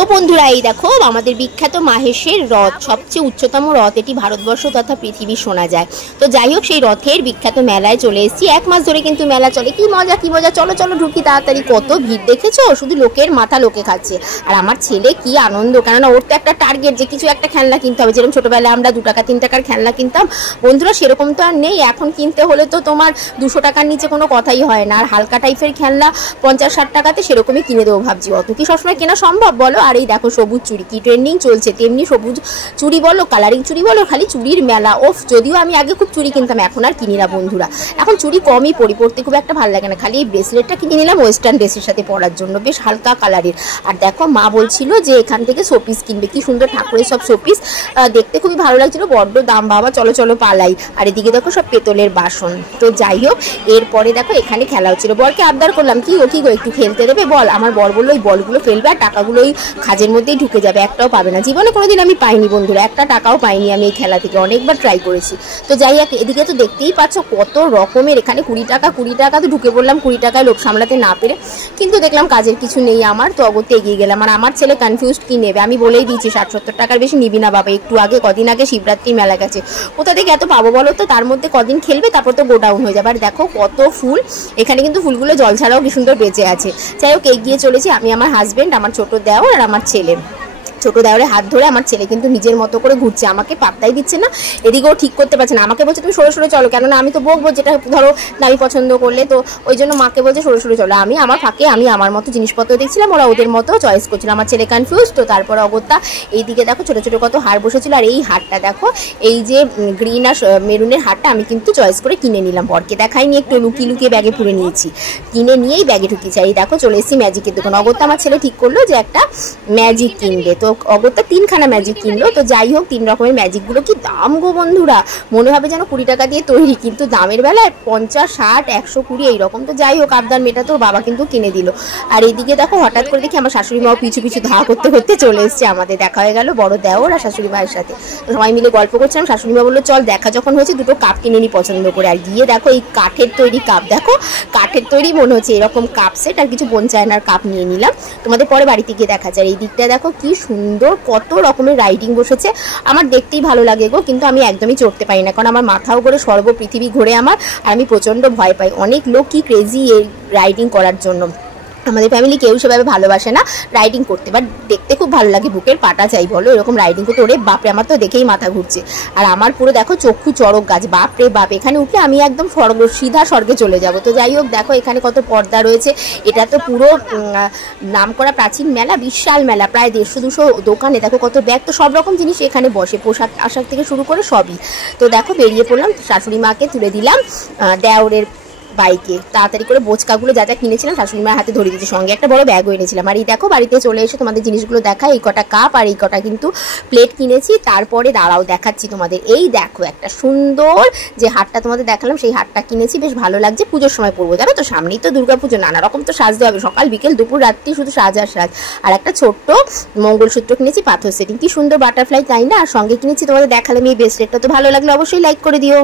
তো বন্ধুরা এই দেখো আমাদের বিখ্যাত মাহেশের রথ, সবচেয়ে উচ্চতম রথ এটি ভারতবর্ষ তথা পৃথিবী শোনা যায়। তো যাই হোক, সেই রথের বিখ্যাত মেলায় চলে এসেছি। 1 মাস ধরে কিন্তু মেলা চলে। কি মজা কি মজা, চলো চলো ঢুকি তাড়াতাড়ি। কত ভিড় দেখেছো, শুধু লোকের মাথা লোকে খাচ্ছে। আর আমার ছেলে কি আনন্দ, কেননা ওর তো একটা টার্গেট যে কিছু একটা খেলনা কিনতে হবে। যেরকম ছোটবেলায় আমরা 2 টাকা 3 টাকার খেলনা কিনতাম, বন্ধুরা সেরকম তো আর নেই। এখন কিনতে হলে তো তোমার 200 টাকার নিচে কোনো কথাই হয় না। আর হালকা টাইপের খেলনা 50-60 টাকাতে সেরকমই কিনে দেবো ভাবছি। অত কি সবসময় কেনা সম্ভব বলো? আর এই দেখো সবুজ চুড়ি, কি ট্রেন্ডিং চলছে, তেমনি সবুজ চুড়ি বলো, কালারিং চুড়ি বলো, খালি চুড়ির মেলা। ওফ, যদিও আমি আগে খুব চুড়ি কিনতাম, এখন আর কিনি না বন্ধুরা। এখন চুড়ি কমই পরি, পরতে খুব একটা ভালো লাগে না। খালি এই ব্রেসলেটটা কিনে নিলাম ওয়েস্টার্ন ড্রেসের সাথে পরার জন্য, বেশ হালকা কালারের। আর দেখো মা বলছিল যে এখান থেকে শোপিস কিনবে, কি সুন্দর ঠাকুরের সব শোপিস, দেখতে খুবই ভালো লাগছিল। বড্ড দাম বাবা, চলো চলো পালাই। আর এদিকে দেখো সব পেতলের বাসন। তো যাই হোক, এরপরে দেখো এখানে খেলা হচ্ছিল। বরকে আবদার করলাম, কি গো কি গো একটু খেলতে দেবে বল। আমার বর বললো ওই বলগুলো ফেলবে আর টাকাগুলো ওই খাজের মধ্যেই ঢুকে যাবে, একটাও পাবে না। জীবনে কোনোদিন আমি পাইনি বন্ধুরা, একটা টাকাও পাইনি আমি এই খেলা থেকে, অনেকবার ট্রাই করেছি। তো যাই হোক, এদিকে তো দেখতেই পাচ্ছ কত রকমের। এখানে 20 টাকা তো ঢুকে পড়লাম, 20 টাকায় লোক সামলাতে না পেরে। কিন্তু দেখলাম কাজের কিছু নেই আমার, তো অগত্যে এগিয়ে গেলাম। আর আমার ছেলে কনফিউজড কি নেবে। আমি বলেই দিয়েছি 60-70 টাকার বেশি নিবি না বাবা। একটু আগে কদিন আগে শিবরাত্রি মেলা গেছে, কোথা থেকে এত পাবো বলো তো? তার মধ্যে কদিন খেলবে, তারপর তো গোডাউন হয়ে যাবে। আর দেখো কত ফুল এখানে, কিন্তু ফুলগুলো জল ছাড়াও কি সুন্দর বেঁচে আছে। যাই হোক, এগিয়ে চলেছি আমি, আমার হাজবেন্ড, আমার ছোট দেওর আর আমার ছেলে। ছোট দেওরের হাত ধরে আমার ছেলে কিন্তু নিজের মতো করে ঘুরছে, আমাকে পাত্তাই দিচ্ছে না। এদিকেও ঠিক করতে পারছে না, আমাকে বলছে তুমি সরে সরে চলো, কেননা আমি তো বকবো যেটা ধরো আমি পছন্দ করলে। তো ওই জন্য মাকে বলছে সরে সরে চলো। আমি আমার ফাঁকে আমি আমার মতো জিনিসপত্র দেখছিলাম, ওরা ওদের মতো চয়েস করছিল। আমার ছেলে কনফিউজ। তো তারপর অগত্যা এইদিকে দেখো ছোটো ছোটো কত হার বসেছিল। আর এই হারটা দেখো, এই যে গ্রিন আর মেরুনের হারটা আমি কিন্তু চয়েস করে কিনে নিলাম। বরকে দেখাইনি, একটু লুকিয়ে লুকিয়ে ব্যাগে পুরে নিয়েছি, কিনে নিয়েই ব্যাগে ঢুকিয়েছি। এই দেখো চলে এসেছি ম্যাজিকের দোকান। অগত্যা আমার ছেলে ঠিক করলো যে একটা ম্যাজিক কিনবে, তো অগত্যা 3খানা ম্যাজিক কিনলো। তো যাই হোক, 3 রকমের ম্যাজিকগুলো কি দাম গো বন্ধুরা, মনে হবে যেন 20 টাকা দিয়ে তৈরি, কিন্তু দামের বেলায় 50, 60, 120 এইরকম। তো যাই হোক, আবদার মেটাতে ওর বাবা কিন্তু কিনে দিল। আর এইদিকে দেখো হঠাৎ করে দেখি আমার শাশুড়ি মাও পিছু পিছু ধাওয়া করতে করতে চলে এসছে। আমাদের দেখা হয়ে গেল বড় দেওর আর শাশুড়ি মায়ের সাথে। তো সবাই মিলে গল্প করছিলাম। শাশুড়ি মা বললো চল দেখা যখন হয়েছে 2টো কাপ কিনে নি পছন্দ করে। আর গিয়ে দেখো এই কাঠের তৈরি কাপ, দেখো কাঠের তৈরি মনে হচ্ছে, এরকম কাপ সেট আর কিছু বোনচায়নার কাপ নিয়ে নিলাম। তোমাদের পরে বাড়িতে গিয়ে দেখা যায়। এই দিকটা দেখো কি সুন্দর, কত রকমের রাইডিং বসেছে। আমার দেখতেই ভালো লাগে গো, কিন্তু আমি একদমই চড়তে পারি না, কারণ আমার মাথাও করে সর্বপৃথিবী ঘোরে আমার, আর আমি প্রচণ্ড ভয় পাই। অনেক লোক কি ক্রেজি এই রাইডিং করার জন্য। আমাদের ফ্যামিলি কেউ সেভাবে ভালোবাসে না রাইডিং করতে, বাট দেখতে খুব ভালো লাগে। বুকের পাটা চাই বলো এরকম রাইডিং করতে। ওরে বাপরে, আমার তো দেখেই মাথা ঘুরছে। আর আমার পুরো দেখো চক্ষু চড়ক গাছ, বাপরে বাপ, এখানে উঠলে আমি একদম সিধা স্বর্গে চলে যাব। তো যাই হোক, দেখো এখানে কত পর্দা রয়েছে। এটা তো পুরো নামকরা প্রাচীন মেলা, বিশাল মেলা, প্রায় 150-200 দোকানে। দেখো কত ব্যাগ, তো সব রকম জিনিস এখানে বসে, পোশাক আশাক থেকে শুরু করে সবই। তো দেখো বেরিয়ে পড়লাম, শাশুড়ি মাকে তুলে দিলাম দেওরের বাইকে। তাড়াতাড়ি করে বোচকাগুলো যা যা কিনেছিলাম শাশুড়ি মায়ের হাতে ধরে দিয়েছি, সঙ্গে একটা বড় ব্যাগও এনেছিলাম। আর এই দেখো বাড়িতে চলে এসে তোমাদের জিনিসগুলো দেখা, এই কটা কাপ আর এই কটা কিন্তু প্লেট কিনেছি। তারপরে দাঁড়াও দেখাচ্ছি তোমাদের। এই দেখো একটা সুন্দর যে হারটা তোমাদের দেখালাম, সেই হারটা কিনেছি, বেশ ভালো লাগছে। পুজোর সময় পরবো জানো তো, সামনেই তো দুর্গাপুজো, নানা রকম তো সাজতে হবে, সকাল বিকেল দুপুর রাত্রি শুধু সাজ আর সাজ। আর একটা ছোট্ট মঙ্গলসূত্র কিনেছি, পাথর সেটিং, কি সুন্দর বাটারফ্লাই, তাই না? আর সঙ্গে কিনেছি তোমাদের দেখালাম এই ব্রেসলেটটা। তো ভালো লাগলে অবশ্যই লাইক করে দিও।